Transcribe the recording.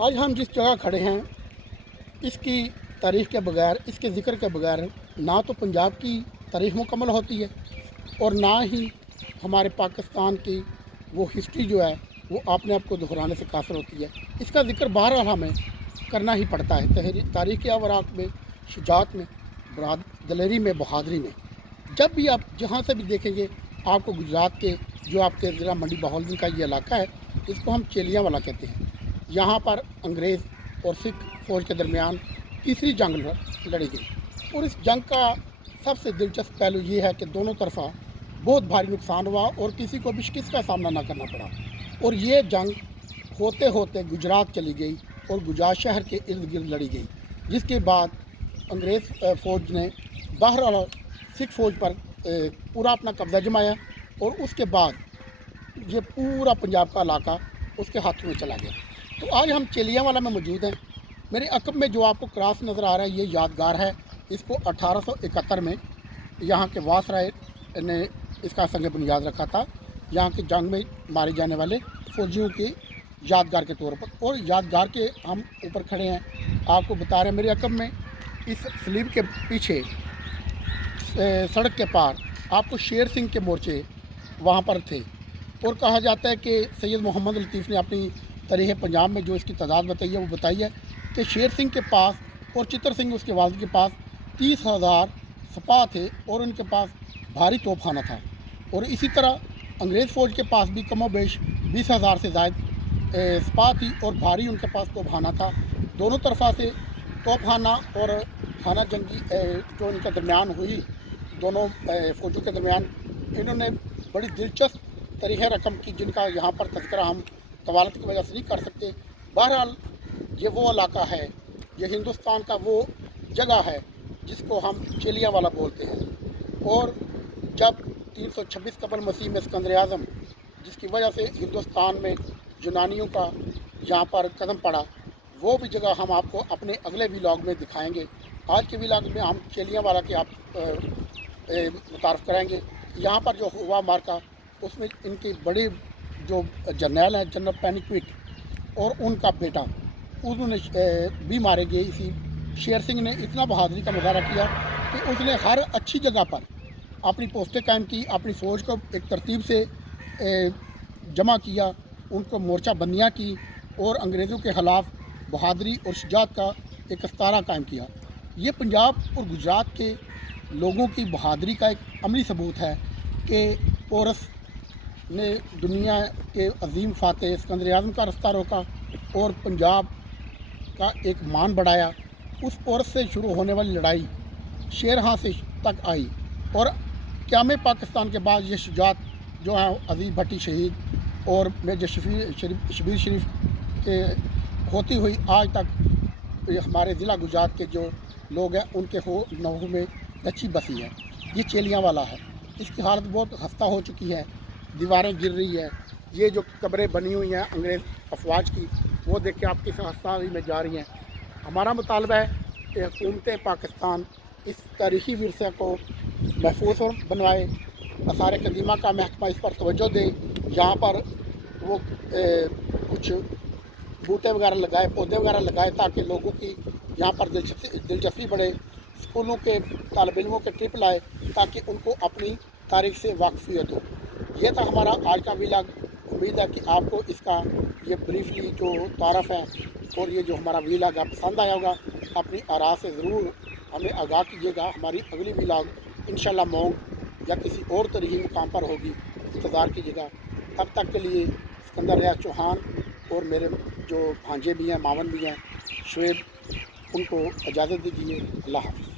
आज हम जिस जगह खड़े हैं इसकी तारीख़ के बगैर, इसके ज़िक्र के बगैर ना तो पंजाब की तारीख़ मुकम्मल होती है और ना ही हमारे पाकिस्तान की वो हिस्ट्री जो है वो अपने आप को दोहराने से काफ़िर होती है। इसका ज़िक्र बहरहाल हमें करना ही पड़ता है। तारीख़ के अवराक़ में, शुजाअत में, दलेरी में, बहादुरी में। जब भी आप जहाँ से भी देखेंगे आपको गुजरात के जो आपके ज़िला मंडी बहावलपुर का ये इलाका है, इसको हम चेलियांवाला कहते हैं। यहाँ पर अंग्रेज़ और सिख फ़ौज के दरमियान तीसरी जंग लड़ी गई और इस जंग का सबसे दिलचस्प पहलू ये है कि दोनों तरफा बहुत भारी नुकसान हुआ और किसी को भी शिकस्त का सामना ना करना पड़ा। और ये जंग होते होते गुजरात चली गई और गुजरात शहर के इर्द गिर्द लड़ी गई, जिसके बाद अंग्रेज़ फ़ौज ने बहरहाल सिख फ़ौज पर पूरा अपना कब्ज़ा जमाया और उसके बाद ये पूरा पंजाब का इलाका उसके हाथों में चला गया। तो आज हम चेलियांवाला में मौजूद हैं। मेरे अक़ब में जो आपको क्रॉस नज़र आ रहा है ये यादगार है। इसको 1871 में यहाँ के वासराय ने इसका संग बुनियाद रखा था, यहाँ की जंग में मारे जाने वाले फ़ौजियों की यादगार के तौर पर। और यादगार के हम ऊपर खड़े हैं, आपको बता रहे हैं मेरे अक़ब में इस स्लीब के पीछे सड़क के पार आपको शेर सिंह के मोर्चे वहाँ पर थे। और कहा जाता है कि सैयद मोहम्मद लतीफ़ ने अपनी तारीख़ पंजाब में जो इसकी तादाद बताई है वो बताई है कि शेर सिंह के पास और चित्तर सिंह उसके वालिद के पास 30,000 सिपाह थे और उनके पास भारी तोपखाना था। और इसी तरह अंग्रेज़ फ़ौज के पास भी कमोबेश 20,000 से ज़ायद सिपाह थी और भारी उनके पास तोपखाना था। दोनों तरफा से तोपखाना और खाना जंगी जो इनके दरमियान हुई, दोनों फ़ौजों के दरमियान, इन्होंने बड़ी दिलचस्प तारीख़ रकम की जिनका यहाँ पर तज़किरा हम तवालत की वजह से नहीं कर सकते। बहरहाल ये वो इलाका है, ये हिंदुस्तान का वो जगह है जिसको हम चेलियांवाला बोलते हैं। और जब 326 कबल मसीह में सिकंदर आज़म, जिसकी वजह से हिंदुस्तान में यूनानियों का यहाँ पर कदम पड़ा, वो भी जगह हम आपको अपने अगले व्लॉग में दिखाएंगे। आज के व्लॉग में हम चेलियांवाला के आप मुतारफ़ कराएंगे। यहाँ पर जो हुआ मार्का उसमें इनकी बड़ी जो जर्नैल हैं जनरल पेनिक्विक और उनका बेटा उन्होंने भी मारे गए। इसी शेर सिंह ने इतना बहादुरी का मुजाहरा किया कि उसने हर अच्छी जगह पर अपनी पोस्टें कायम की, अपनी फ़ौज को एक तरतीब से जमा किया, उनको मोर्चा बंदियाँ की और अंग्रेज़ों के ख़िलाफ़ बहादुरी और शुजाअत का एक अस्तारा कायम किया। ये पंजाब और गुजरात के लोगों की बहादुरी का एक अमली सबूत है कि पोरस ने दुनिया के अजीम फातेह सिकंदर आज़म का रास्ता रोका और पंजाब का एक मान बढ़ाया। उस पोरस से शुरू होने वाली लड़ाई शेरहाँ से तक आई और क़याम पाकिस्तान के बाद ये शुजाअत जो है अजीज़ भट्टी शहीद और मेजर शबीर शरीफ के होती हुई आज तक हमारे ज़िला गुजरात के जो लोग हैं उनके लहू में अच्छी बसी है। ये चेलियांवाला है, इसकी हालत बहुत खस्ता हो चुकी है, दीवारें गिर रही है। ये जो कब्रें बनी हुई हैं अंग्रेज़ अफवाज की, वो देख के आपकी खस्ताई में जा रही हैं। हमारा मुतालबा है कि हुकूमत पाकिस्तान इस तारीख़ी विरसे को महफूज और बनवाए, आसार कदीमा का महकमा इस पर तवज्जो दे, यहाँ पर वो कुछ बूटे वगैरह लगाए, पौधे वगैरह लगाए ताकि लोगों की यहाँ पर दिलचस्पी बढ़े। स्कूलों के तालिब इल्मों के ट्रिप लाए ताकि उनको अपनी तारीख़ से वाकफ़ियत हो। ये था हमारा आज का व्लॉग। उम्मीद है कि आपको इसका ये ब्रीफली जो तारफ़ है और ये जो हमारा व्लॉग आप पसंद आया होगा। अपनी आरा से ज़रूर हमें आगाह कीजिएगा। हमारी अगली व्लॉग इंशाल्लाह मौंग या किसी और तरीक़ी मुकाम पर होगी, इंतज़ार कीजिएगा। तब तक के लिए सिकंदर रियाज़ चौहान और मेरे जो भांजे भी हैं, मावन भी हैं, शुएब, उनको इजाज़त दीजिए। अल्लाह हाफ़िज़।